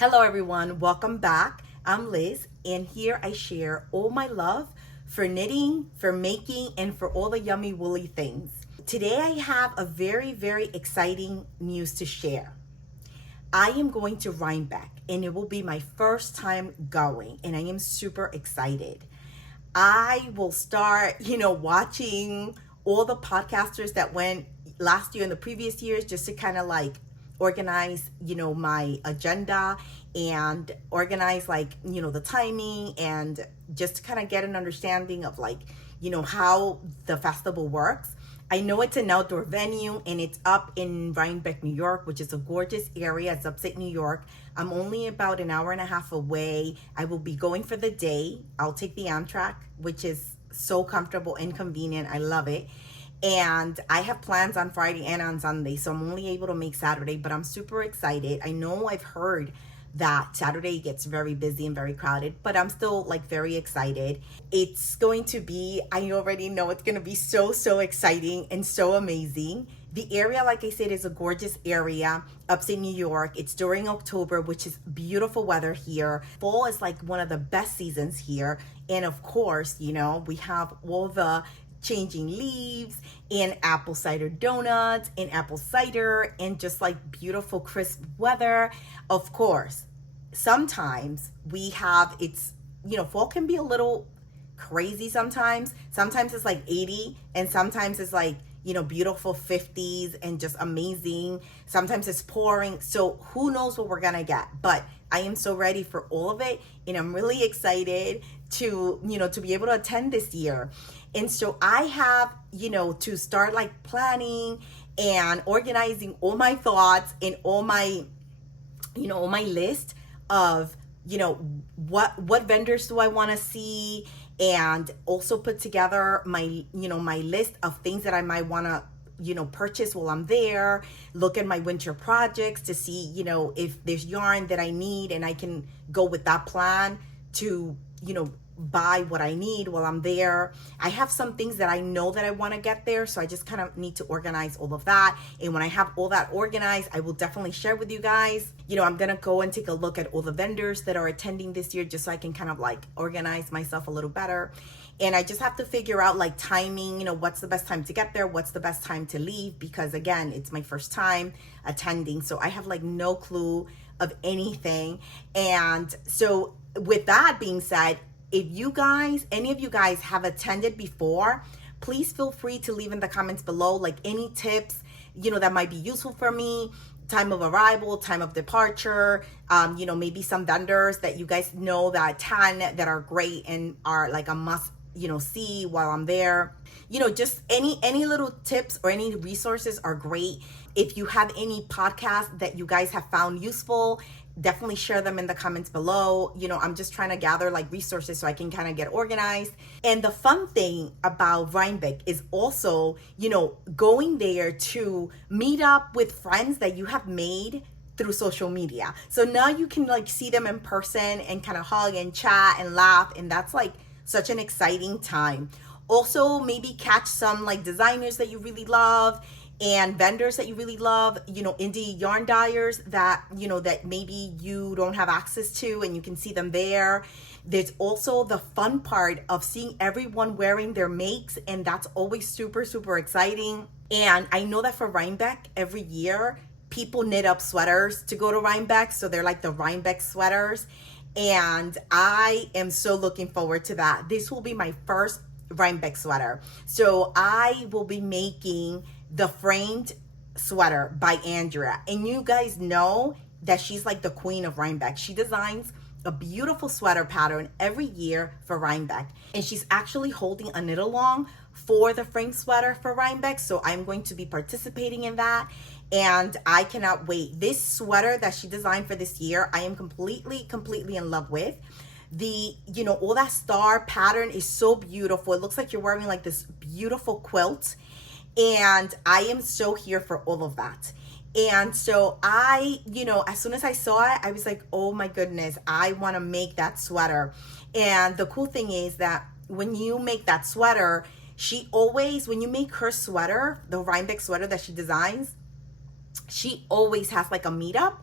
Hello everyone, welcome back. I'm Liz, and here I share all my love for knitting, for making, and for all the yummy woolly things. Today I have a very exciting news to share. I am going to Rhinebeck, and it will be my first time going, and I am super excited. I will start, watching all the podcasters that went last year and the previous years just to kind of like organize, my agenda and organize the timing and just to kind of get an understanding of how the festival works. I know it's an outdoor venue and it's up in Rhinebeck, New York, which is a gorgeous area. It's upstate New York. I'm only about an hour and a half away. I will be going for the day. I'll take the Amtrak, which is so comfortable and convenient. I love it. And I have plans on Friday and on Sunday, so I'm only able to make Saturday, but I'm super excited. I know I've heard that Saturday gets very busy and very crowded, but I'm still very excited. It's going to be, I already know it's going to be so exciting and so amazing. The area, like I said, is a gorgeous area, upstate New York. It's during October, which is beautiful weather here. Fall is one of the best seasons here. And of course, we have all the changing leaves and apple cider donuts and apple cider and just beautiful crisp weather. Of course, sometimes we have, fall can be a little crazy sometimes. Sometimes it's 80 and sometimes it's beautiful 50s and just amazing. Sometimes it's pouring. So who knows what we're gonna get, but I am so ready for all of it. And I'm really excited to be able to attend this year. And so I have, to start planning and organizing all my thoughts and all my, all my list of, what vendors do I want to see, and also put together my, my list of things that I might want to, purchase while I'm there. Look at my winter projects to see, if there's yarn that I need and I can go with that plan to, buy what I need while I'm there. I have some things that I know that I want to get there, so I just kind of need to organize all of that. And when I have all that organized, I will definitely share with you guys. I'm gonna go and take a look at all the vendors that are attending this year, just so I can kind of organize myself a little better. And I just have to figure out timing, what's the best time to get there, what's the best time to leave, because again, it's my first time attending, so I have no clue of anything. And so with that being said, if you guys, any of you guys have attended before, please feel free to leave in the comments below any tips, that might be useful for me. Time of arrival, time of departure, maybe some vendors that you guys know that that are great and are a must, see while I'm there. Just any little tips or any resources are great. If you have any podcasts that you guys have found useful, definitely share them in the comments below. I'm just trying to gather resources so I can kind of get organized. And the fun thing about Rhinebeck is also, going there to meet up with friends that you have made through social media. So now you can see them in person and kind of hug and chat and laugh. And that's such an exciting time. Also, maybe catch some designers that you really love and vendors that you really love, indie yarn dyers that, that maybe you don't have access to and you can see them there. There's also the fun part of seeing everyone wearing their makes, and that's always super exciting. And I know that for Rhinebeck, every year, people knit up sweaters to go to Rhinebeck, so they're the Rhinebeck sweaters. And I am so looking forward to that. This will be my first Rhinebeck sweater. So I will be making the framed sweater by Andrea, and you guys know that she's the queen of Rhinebeck. She designs a beautiful sweater pattern every year for Rhinebeck, and she's actually holding a knit along for the framed sweater for Rhinebeck, so I'm going to be participating in that, and I cannot wait. This sweater that she designed for this year, I am completely in love with. The all that star pattern is so beautiful. It looks like you're wearing this beautiful quilt. And I am so here for all of that. And so I, as soon as I saw it, I was oh my goodness, I want to make that sweater. And the cool thing is that when you make that sweater, she always, when you make her sweater, the Rhinebeck sweater that she designs, she always has a meetup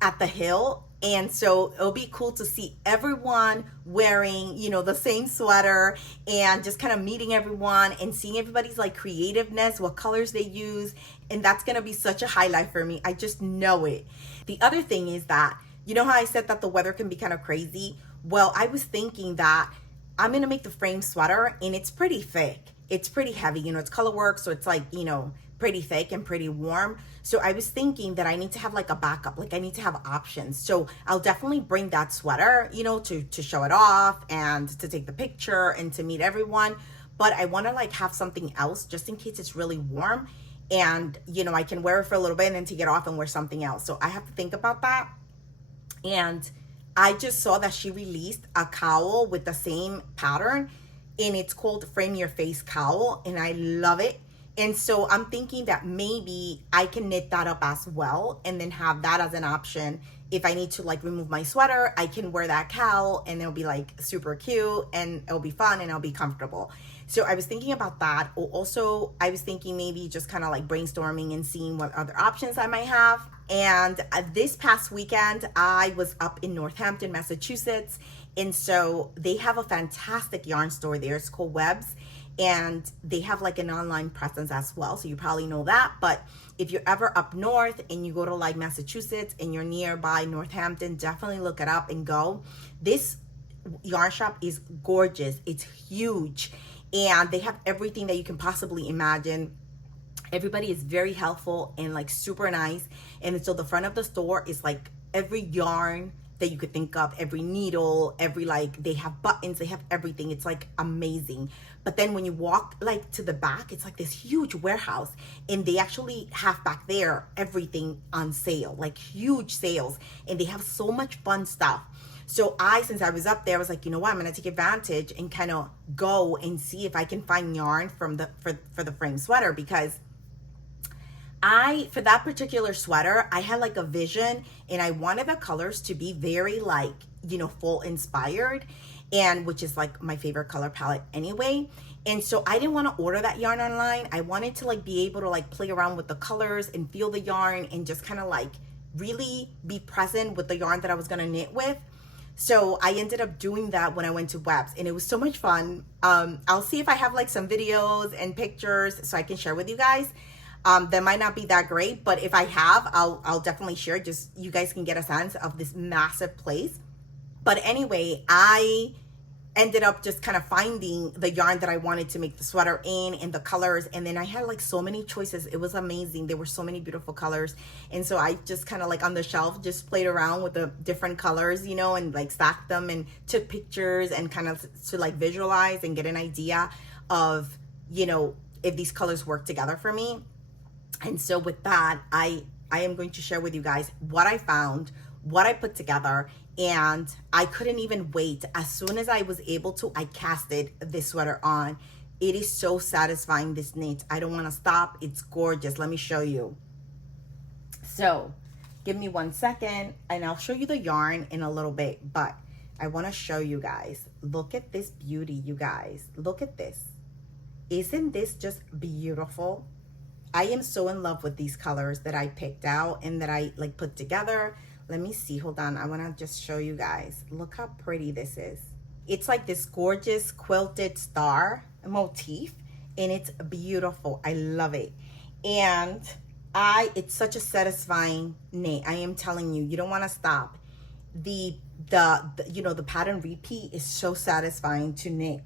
at the hill. And so it'll be cool to see everyone wearing, you know, the same sweater, and just kind of meeting everyone and seeing everybody's like creativeness, what colors they use. And that's going to be such a highlight for me. I just know it. The other thing is that, you know how I said that the weather can be kind of crazy? Well, I was thinking that I'm going to make the frame sweater, and it's pretty thick. It's pretty heavy, you know, it's color work. So it's like, you know, pretty thick and pretty warm. So I was thinking that I need to have like a backup, like I need to have options. So I'll definitely bring that sweater, you know, to show it off and to take the picture and to meet everyone. But I want to like have something else just in case it's really warm, and, you know, I can wear it for a little bit and then take it off and wear something else. So I have to think about that. And I just saw that she released a cowl with the same pattern, and it's called Frame Your Face Cowl, and I love it. And so I'm thinking that maybe I can knit that up as well, and then have that as an option. If I need to like remove my sweater, I can wear that cowl, and it'll be like super cute, and it'll be fun, and it'll be comfortable. So I was thinking about that. Also, I was thinking maybe just kind of like brainstorming and seeing what other options I might have. And this past weekend, I was up in Northampton, Massachusetts. And so they have a fantastic yarn store there. It's called Webs. And they have like an online presence as well. So you probably know that. But if you're ever up north and you go to like Massachusetts and you're nearby Northampton, definitely look it up and go. This yarn shop is gorgeous. It's huge. And they have everything that you can possibly imagine. Everybody is very helpful and like super nice. And so the front of the store is like every yarn that you could think of, every needle, every like, they have buttons, they have everything. It's like amazing. But then when you walk like to the back, it's like this huge warehouse, and they actually have back there everything on sale, like huge sales, and they have so much fun stuff. So since I was up there, I was like, you know what, I'm gonna take advantage and kind of go and see if I can find yarn from for the frame sweater, because for that particular sweater, I had like a vision, and I wanted the colors to be very like, you know, fall inspired, and which is like my favorite color palette anyway. And so I didn't want to order that yarn online. I wanted to like be able to like play around with the colors and feel the yarn, and just kind of like really be present with the yarn that I was going to knit with. So I ended up doing that when I went to Webs, and it was so much fun. I'll see if I have like some videos and pictures so I can share with you guys. That might not be that great, but if I have, I'll definitely share, just you guys can get a sense of this massive place. But anyway, I ended up just kind of finding the yarn that I wanted to make the sweater in, and the colors, and then I had like so many choices. It was amazing. There were so many beautiful colors, and so I just kind of like on the shelf just played around with the different colors, you know, and like stacked them and took pictures, and kind of to like visualize and get an idea of, you know, if these colors work together for me. And so with that, I am going to share with you guys what I found, what I put together, and I couldn't even wait. As soon as I was able to, I casted this sweater on. It is so satisfying, this knit. I don't want to stop. It's gorgeous. Let me show you. So give me 1 second, and I'll show you the yarn in a little bit, but I want to show you guys. Look at this beauty, you guys. Look at this. Isn't this just beautiful? I am so in love with these colors that I picked out and that I like put together. Let me see, hold on. I wanna just show you guys. Look how pretty this is. It's like this gorgeous quilted star motif, and it's beautiful. I love it. And it's such a satisfying knit. I am telling you, you don't wanna stop. The you know, the pattern repeat is so satisfying to knit.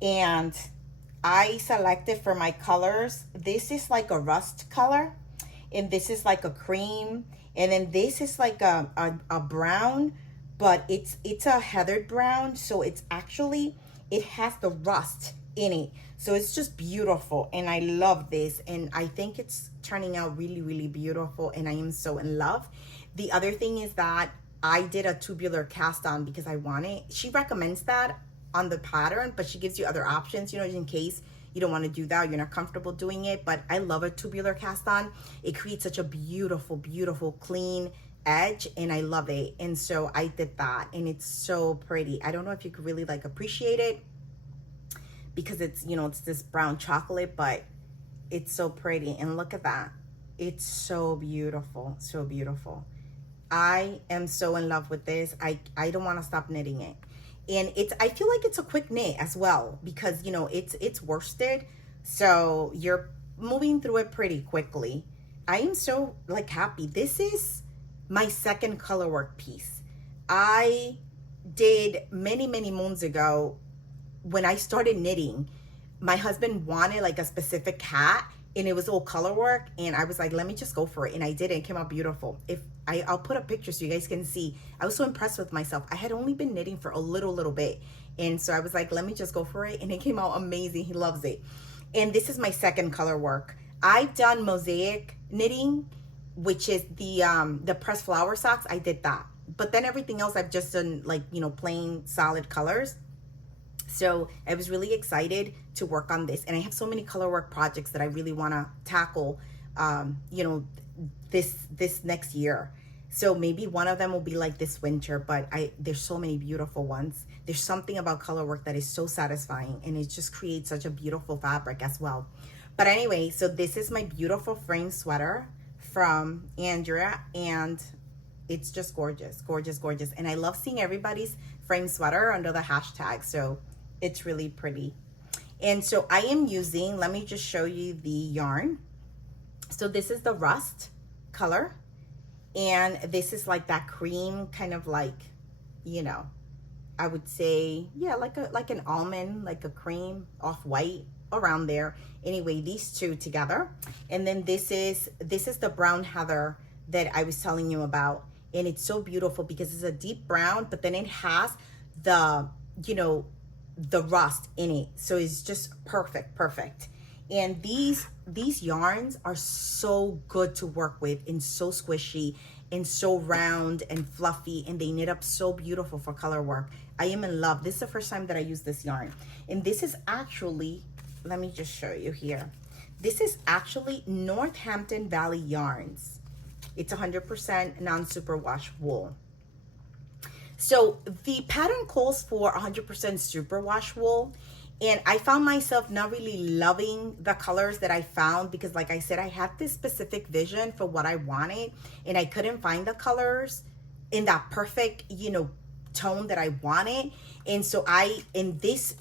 And I selected for my colors, this is like a rust color, and this is like a cream, and then this is like a brown, but it's a heathered brown, so it's actually, it has the rust in it, so it's just beautiful, and I love this, and I think it's turning out really, really beautiful, and I am so in love. The other thing is that I did a tubular cast on because I want it. She recommends that on the pattern, but she gives you other options, you know, in case you don't want to do that, you're not comfortable doing it. But I love a tubular cast on. It creates such a beautiful, beautiful, clean edge, and I love it. And so I did that, and it's so pretty. I don't know if you could really like appreciate it because it's, you know, it's this brown chocolate, but it's so pretty. And look at that. It's so beautiful, so beautiful. I am so in love with this. I don't want to stop knitting it. And I feel like it's a quick knit as well, because you know it's worsted, so you're moving through it pretty quickly. I am so like happy. This is my second color work piece. I did many moons ago, when I started knitting, my husband wanted like a specific hat, and it was all color work, and I was like, let me just go for it, and I did it. It came out beautiful. I'll put up pictures so you guys can see. I was so impressed with myself. I had only been knitting for a little bit, and so I was like, let me just go for it, and it came out amazing. He loves it. And this is my second color work. I've done mosaic knitting, which is the pressed flower socks. I did that, but then everything else I've just done, like, you know, plain solid colors. So I was really excited to work on this, and I have so many color work projects that I really want to tackle, you know, this next year. So maybe one of them will be like this winter, but there's so many beautiful ones. There's something about color work that is so satisfying, and it just creates such a beautiful fabric as well. But anyway, so this is my beautiful frame sweater from Andrea, and it's just gorgeous, gorgeous, gorgeous. And I love seeing everybody's frame sweater under the hashtag, so it's really pretty. And so I am using, let me just show you the yarn. So this is the rust color, and this is like that cream, kind of like, you know, I would say, yeah, like an almond, like a cream, off-white, around there. Anyway, these two together. And then this is the brown heather that I was telling you about, and it's so beautiful because it's a deep brown, but then it has the, you know, the rust in it, so it's just perfect. And these yarns are so good to work with, and so squishy and so round and fluffy, and they knit up so beautiful for color work. I am in love. This is the first time that I use this yarn, and this is actually, let me just show you here. This is actually Northampton Valley yarns. It's 100% non-superwash wool. So the pattern calls for 100% superwash wool, and I found myself not really loving the colors that I found, because like I said, I had this specific vision for what I wanted, and I couldn't find the colors in that perfect, you know, tone that I wanted. And so in this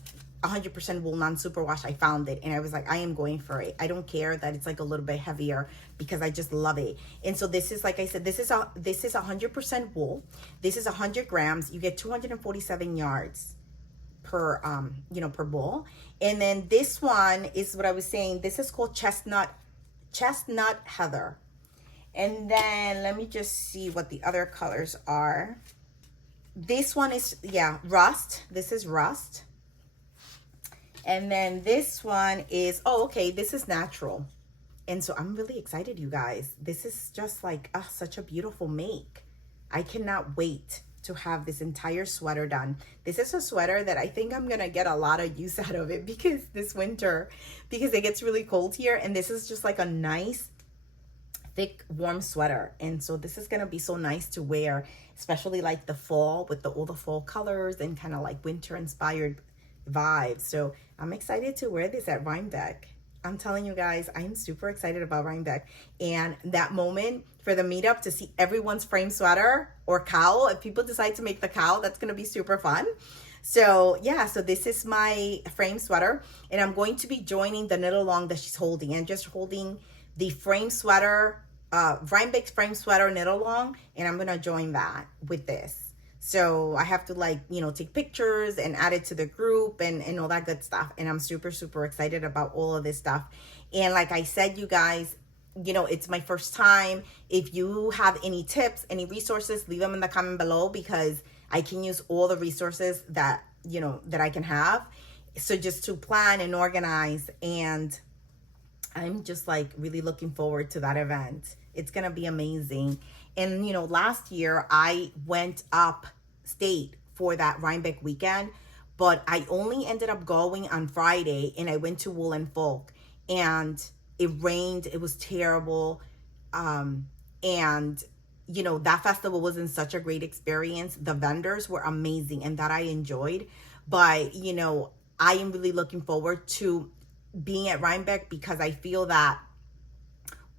100% wool non-superwash, I found it, and I was like, I am going for it. I don't care that it's like a little bit heavier, because I just love it. And so this is, like I said, this is 100% wool. This is 100 grams. You get 247 yards per you know, per ball. And then this one is what I was saying. This is called chestnut heather. And then let me just see what the other colors are. This one is, yeah, rust. This is rust. And then this one is, oh, okay, this is natural. And so I'm really excited, you guys. This is just like, such a beautiful make. I cannot wait to have this entire sweater done. This is a sweater that I think I'm gonna get a lot of use out of it, because this winter, because it gets really cold here, and this is just like a nice, thick, warm sweater. And so this is gonna be so nice to wear, especially like the fall, with all the fall colors and kind of like winter inspired vibes. So I'm excited to wear this at Rhinebeck. I'm telling you guys, I'm super excited about Rhinebeck, and that moment for the meetup to see everyone's frame sweater or KAL. If people decide to make the KAL, that's gonna be super fun. So yeah, so this is my frame sweater, and I'm going to be joining the knit along that she's holding, and just holding the frame sweater, Rhinebeck's frame sweater knit along, and I'm gonna join that with this. So I have to, like, you know, take pictures and add it to the group and all that good stuff. And I'm super excited about all of this stuff. And like I said, you guys, you know, it's my first time. If you have any tips, any resources, leave them in the comment below, because I can use all the resources that, you know, that I can have. So just to plan and organize. And I'm just like really looking forward to that event. It's going to be amazing. And, you know, last year I went upstate for that Rhinebeck weekend, but I only ended up going on Friday, and I went to Wool and Folk, and it rained. It was terrible. And, you know, that festival wasn't such a great experience. The vendors were amazing, and that I enjoyed. But, you know, I am really looking forward to being at Rhinebeck, because I feel that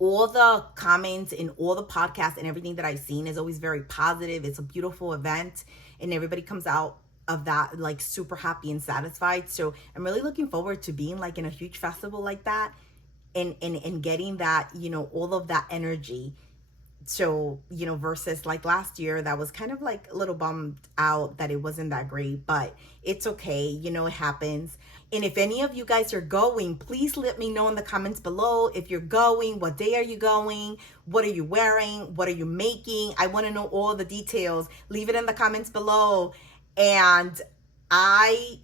all the comments and all the podcasts and everything that I've seen is always very positive. It's a beautiful event and everybody comes out of that like super happy and satisfied. So I'm really looking forward to being like in a huge festival like that and getting that, you know, all of that energy. So, you know, versus like last year, that was kind of like a little bummed out that it wasn't that great, but it's okay. You know, it happens. And if any of you guys are going, please let me know in the comments below. If you're going, what day are you going? What are you wearing? What are you making? I want to know all the details. Leave it in the comments below. And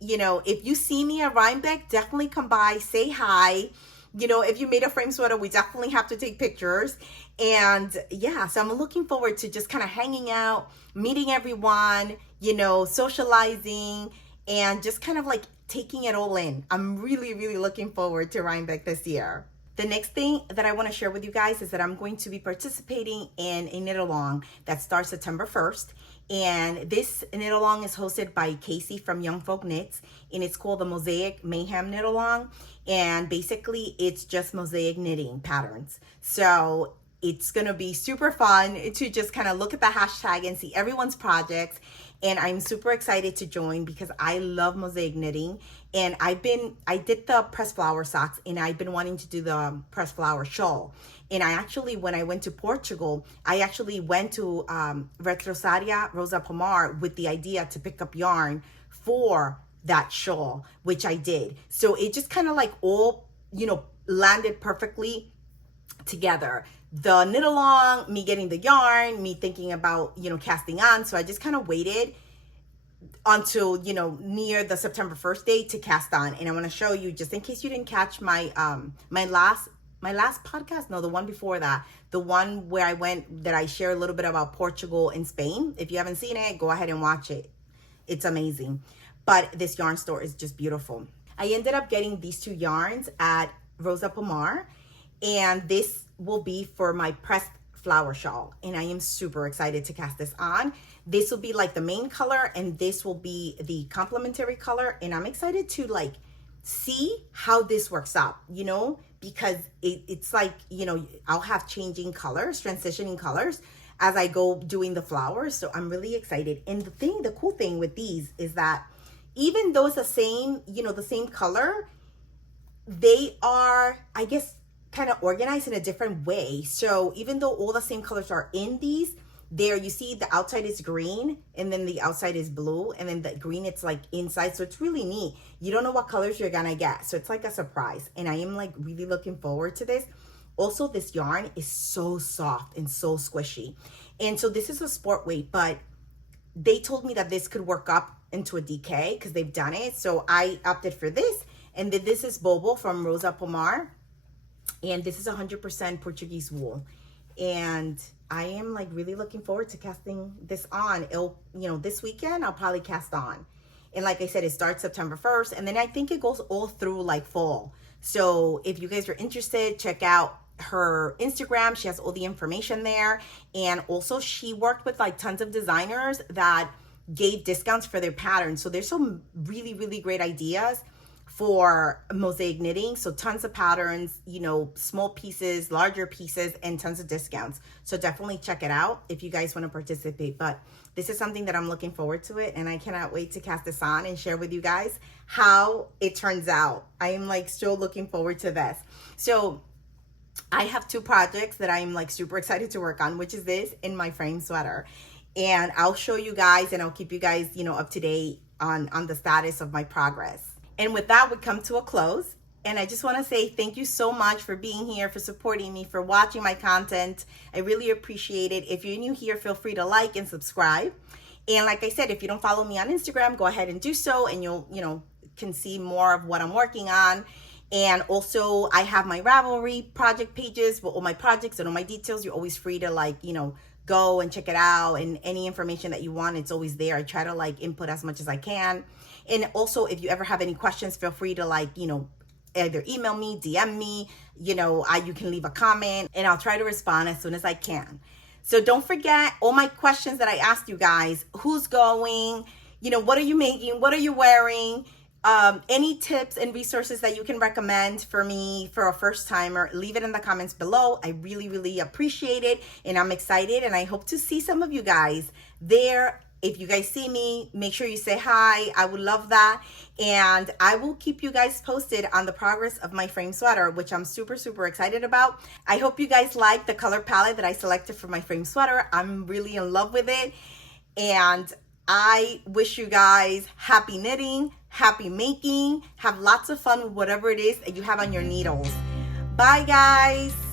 you know, if you see me at Rhinebeck, definitely come by, say hi. You know, if you made a frame sweater, we definitely have to take pictures. And yeah, so I'm looking forward to just kind of hanging out, meeting everyone, you know, socializing, and just kind of like taking it all in. I'm really, really looking forward to Rhinebeck this year. The next thing that I want to share with you guys is that I'm going to be participating in a knit along that starts September 1st. And this knit along is hosted by Kaci from Young Folk Knits, and it's called the Mosaic Mayhem Knit Along. And basically it's just mosaic knitting patterns. So it's gonna be super fun to just kind of look at the hashtag and see everyone's projects. And I'm super excited to join because I love mosaic knitting. And I did the pressed flower socks, and I've been wanting to do the pressed flower shawl. And I actually, when I went to Portugal, I actually went to Retrosaria Rosa Pomar with the idea to pick up yarn for that shawl, which I did. So it just kind of like all, you know, landed perfectly together. The knit along, me getting the yarn, me thinking about, you know, casting on. So I just kind of waited until, you know, near the September 1st date to cast on. And I want to show you, just in case you didn't catch my my last podcast, no, the one before that, the one where I went, that I share a little bit about Portugal and Spain. If you haven't seen it, go ahead and watch it. It's amazing. But this yarn store is just beautiful. I ended up getting these two yarns at Rosa Pomar, and this will be for my pressed flower shawl, and I am super excited to cast this on. This will be like the main color, and this will be the complementary color, and I'm excited to like see how this works out, you know, because it's like, you know, I'll have changing colors, transitioning colors as I go doing the flowers. So I'm really excited. And the cool thing with these is that even though it's the same, you know, the same color, they are, I guess, kind of organized in a different way. So even though all the same colors are in these, there you see the outside is green and then the outside is blue, and then the green, it's like inside. So it's really neat. You don't know what colors you're gonna get. So it's like a surprise. And I am like really looking forward to this. Also, this yarn is so soft and so squishy. And so this is a sport weight, but they told me that this could work up into a DK because they've done it. So I opted for this. And then this is Bobo from Rosa Pomar. And this is 100% Portuguese wool. And I am like really looking forward to casting this on. It'll, you know, this weekend I'll probably cast on. And like I said, it starts September 1st. And then I think it goes all through like fall. So if you guys are interested, check out her Instagram. She has all the information there. And also she worked with like tons of designers that gave discounts for their patterns. So there's some really, really great ideas for mosaic knitting. So tons of patterns, you know, small pieces, larger pieces, and tons of discounts. So definitely check it out if you guys want to participate. But this is something that I'm looking forward to it, and I cannot wait to cast this on and share with you guys how it turns out. I am like still looking forward to this. So I have two projects that I'm like super excited to work on, which is this and my frame sweater. And I'll show you guys, and I'll keep you guys, you know, up to date on the status of my progress. And with that, we come to a close. And I just want to say thank you so much for being here, for supporting me, for watching my content. I really appreciate it. If you're new here, feel free to like and subscribe. And like I said, if you don't follow me on Instagram, go ahead and do so, and you'll, you know, can see more of what I'm working on. And also I have my Ravelry project pages with all my projects and all my details. You're always free to like, you know, go and check it out, and any information that you want, it's always there. I try to like input as much as I can. And also, if you ever have any questions, feel free to like, you know, either email me, DM me, you know, you can leave a comment, and I'll try to respond as soon as I can. So don't forget all my questions that I asked you guys. Who's going? You know, what are you making? What are you wearing? Any tips and resources that you can recommend for me for a first timer, leave it in the comments below. I really, really appreciate it, and I'm excited, and I hope to see some of you guys there. If you guys see me, make sure you say hi. I would love that. And I will keep you guys posted on the progress of my frame sweater, which I'm super, super excited about. I hope you guys like the color palette that I selected for my frame sweater. I'm really in love with it. And I wish you guys happy knitting, happy making, have lots of fun with whatever it is that you have on your needles. Bye, guys.